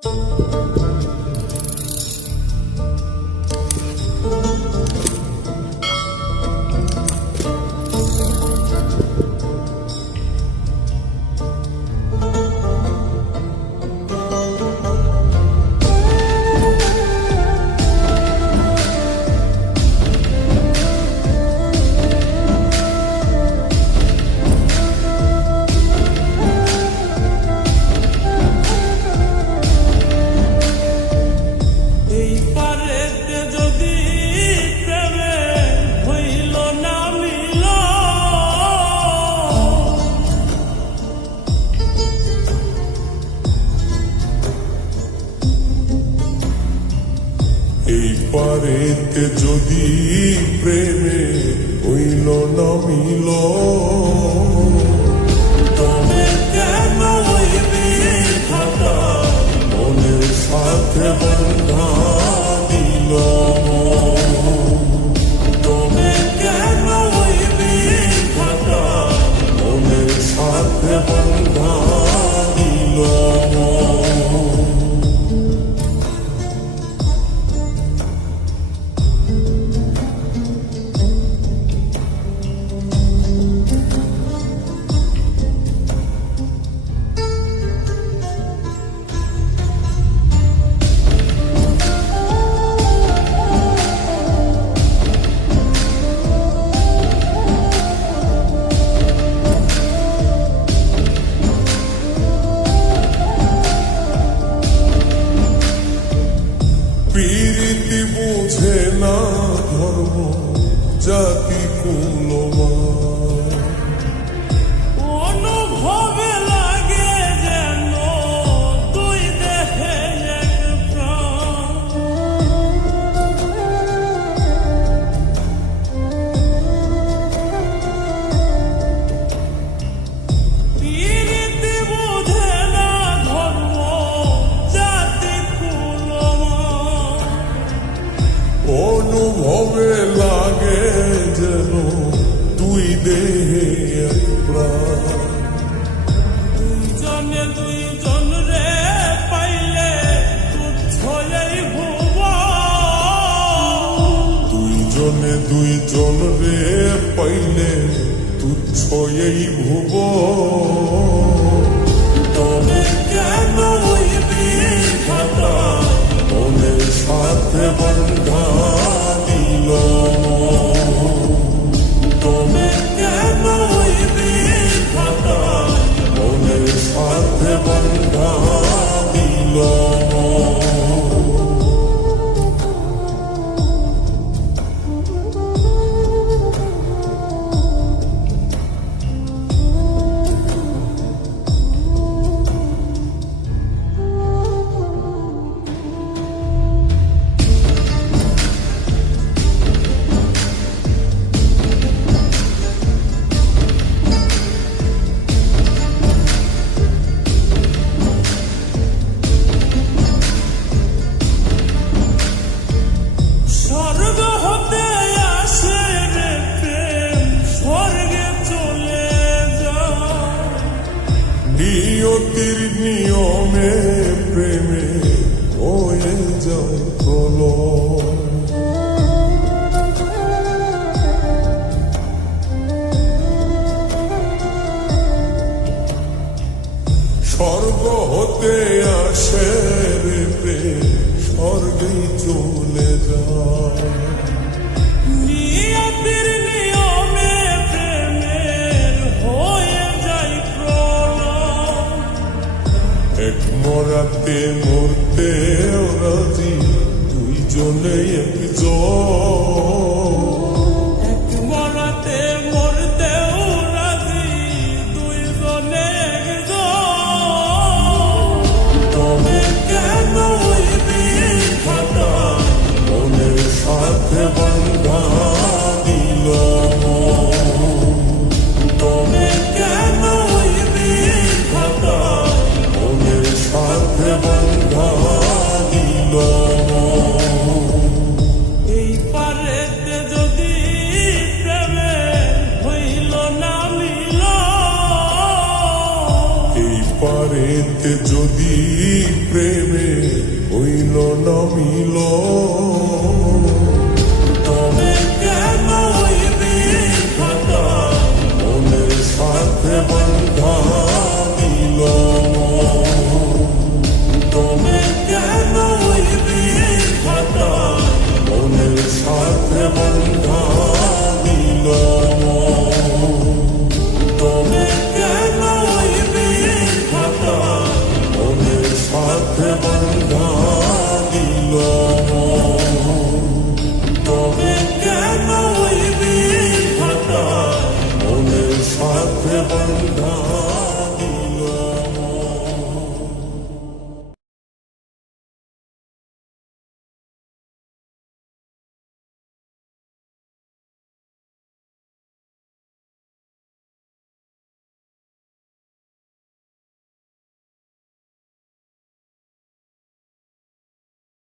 এই পারেতে যদি প্রেমে হইল না মিল, তবে কেন মনের সাথে বন্ধা দিল? তবে কেন মনের সাথে বন্ধা দিল? প্রীতি বুঝে না ধর্ম জাতি কুলমান, অনুভবে লাগে যেন দুই দেহে এক প্রাণ। প্রীতি বুঝে না ধর্ম জাতি কুলমান, অনুভবে লাগে যেন দুই দেহে এক প্রাণ। দুইজনে দুইজন রে পাইলে তুচ্ছ এই ভুবন। দুইজনে দুইজন রে পাইলে তুচ্ছ এই ভুবন। তবে কেন মনের সাথে বন্ধা দিল? তবে কেন মনের সাথে বন্ধা দিল? স্বর্গ হতে আসে রে প্রেম, স্বর্গে চলে যায়। নিয়তির নিয়মে প্রেমে হয়ে যায় প্রলয়। স্বর্গ হতে আসে রে প্রেম, স্বর্গেই চলে যায়। নিয়তির নিয়মে প্রেমের হয়ে যায় প্রলয়। এক মরাতে মরতে রাজি দুইজনে একজন। এক মরাতে মরতেও রাজি দুইজনে একজন। তবে কেন মনের সাথে বন্ধা দিল? তবে কেন মনের সাথে বন্ধা দিল? এই পারেতে যদি প্রেমে হইল না মিল তবে কেন ওই বিধাতা মনের সাথে বন্ধা দিল তবে কেন ওই বিধাতা মনের সাথে বন্ধা দিল তবে কেন ওই বিধাতা মনের সাথে